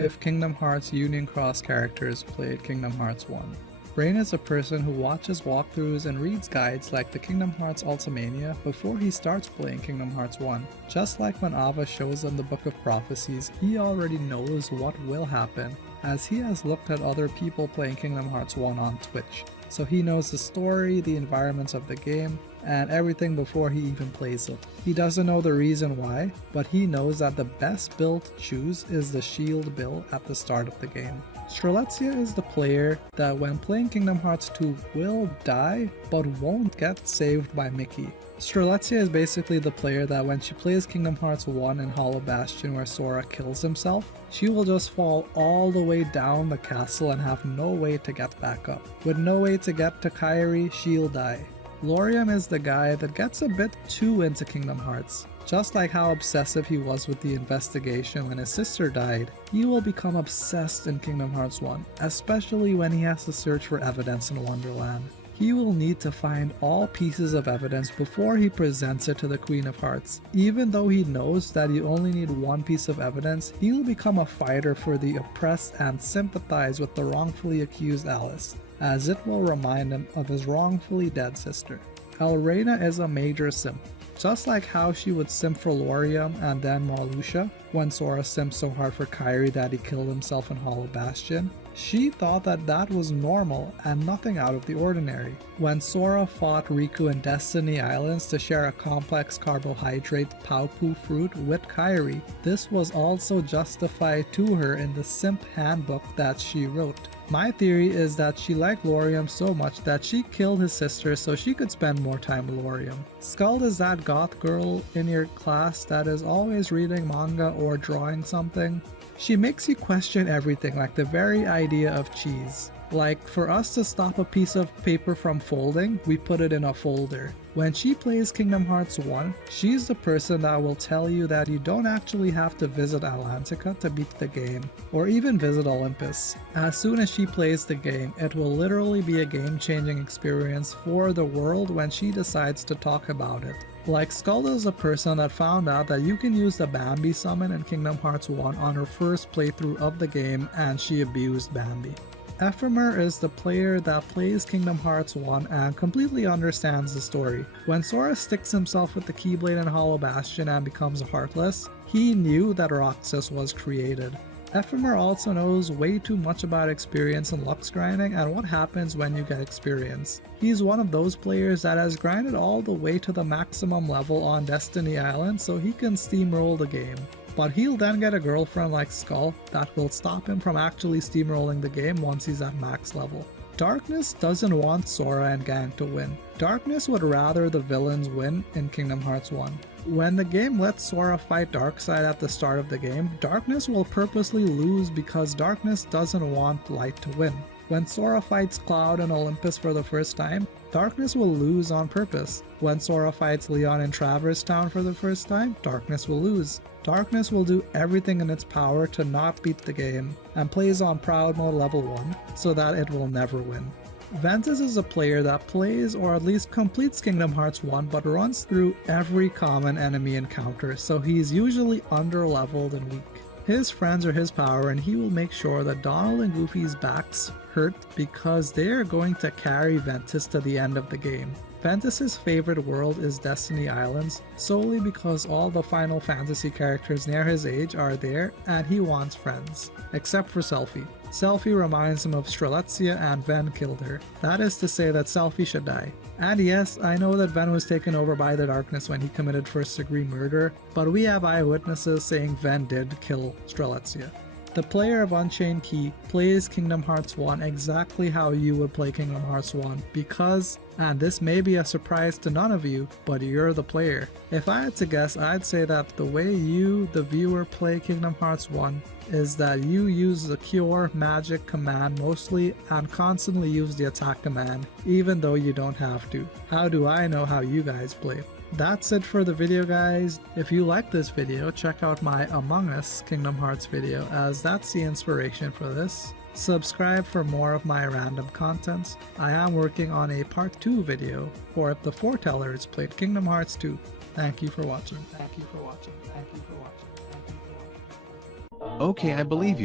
if Kingdom Hearts Union Cross characters played Kingdom Hearts 1. Brain is a person who watches walkthroughs and reads guides like the Kingdom Hearts Ultimania before he starts playing Kingdom Hearts 1. Just like when Ava shows him the Book of Prophecies, he already knows what will happen, as he has looked at other people playing Kingdom Hearts 1 on Twitch. So he knows the story, the environments of the game, and everything before he even plays it. He doesn't know the reason why, but he knows that the best build to choose is the shield build at the start of the game. Strelitzia is the player that when playing Kingdom Hearts 2 will die, but won't get saved by Mickey. Strelitzia is basically the player that when she plays Kingdom Hearts 1 in Hollow Bastion where Sora kills himself, she will just fall all the way down the castle and have no way to get back up. With no way to get to Kairi, she'll die. Lauriam is the guy that gets a bit too into Kingdom Hearts. Just like how obsessive he was with the investigation when his sister died, he will become obsessed in Kingdom Hearts 1, especially when he has to search for evidence in Wonderland. He will need to find all pieces of evidence before he presents it to the Queen of Hearts. Even though he knows that you only need one piece of evidence, he will become a fighter for the oppressed and sympathize with the wrongfully accused Alice, as it will remind him of his wrongfully dead sister. Elrena is a major simp. Just like how she would simp for Lauriam and then Marluxia, when Sora simped so hard for Kairi that he killed himself in Hollow Bastion, she thought that that was normal and nothing out of the ordinary. When Sora fought Riku in Destiny Islands to share a complex carbohydrate Paupu fruit with Kairi, this was also justified to her in the simp handbook that she wrote. My theory is that she liked Lauriam so much that she killed his sister so she could spend more time with Lauriam. Skuld is that goth girl in your class that is always reading manga or drawing something. She makes you question everything, like the very idea of cheese. Like, for us to stop a piece of paper from folding, we put it in a folder. When she plays Kingdom Hearts 1, she's the person that will tell you that you don't actually have to visit Atlantica to beat the game, or even visit Olympus. As soon as she plays the game, it will literally be a game-changing experience for the world when she decides to talk about it. Like, Skuld is a person that found out that you can use the Bambi summon in Kingdom Hearts 1 on her first playthrough of the game, and she abused Bambi. Ephemer is the player that plays Kingdom Hearts 1 and completely understands the story. When Sora sticks himself with the Keyblade in Hollow Bastion and becomes Heartless, he knew that Roxas was created. Ephemer also knows way too much about experience and Lux grinding and what happens when you get experience. He's one of those players that has grinded all the way to the maximum level on Destiny Island so he can steamroll the game. But he'll then get a girlfriend like Skuld that will stop him from actually steamrolling the game once he's at max level. Darkness doesn't want Sora and Gang to win. Darkness would rather the villains win in Kingdom Hearts 1. When the game lets Sora fight Darkseid at the start of the game, Darkness will purposely lose because Darkness doesn't want Light to win. When Sora fights Cloud and Olympus for the first time, Darkness will lose on purpose. When Sora fights Leon in Traverse Town for the first time, Darkness will lose. Darkness will do everything in its power to not beat the game, and plays on Proud Mode level 1 so that it will never win. Ventus is a player that plays or at least completes Kingdom Hearts 1 but runs through every common enemy encounter, so he's usually under-leveled and weak. His friends are his power, and he will make sure that Donald and Goofy's backs hurt because they are going to carry Ventus to the end of the game. Ventus's favorite world is Destiny Islands, solely because all the Final Fantasy characters near his age are there and he wants friends. Except for Selphie. Selphie reminds him of Strelitzia and Ven killed her. That is to say that Selphie should die. And yes, I know that Ven was taken over by the darkness when he committed first-degree murder, but we have eyewitnesses saying Ven did kill Strelitzia. The player of Unchained Key plays Kingdom Hearts 1 exactly how you would play Kingdom Hearts 1 because, and this may be a surprise to none of you, but you're the player. If I had to guess, I'd say that the way you, the viewer, play Kingdom Hearts 1 is that you use the Cure Magic command mostly and constantly use the attack command, even though you don't have to. How do I know how you guys play? That's it for the video, guys. If you like this video, check out my Among Us Kingdom Hearts video, as that's the inspiration for this. Subscribe for more of my random content. I am working on a part 2 video for if the foretellers played Kingdom Hearts 2. Thank you for watching. Thank you for watching. Thank you for watching. Thank you for watching. Okay, I believe you.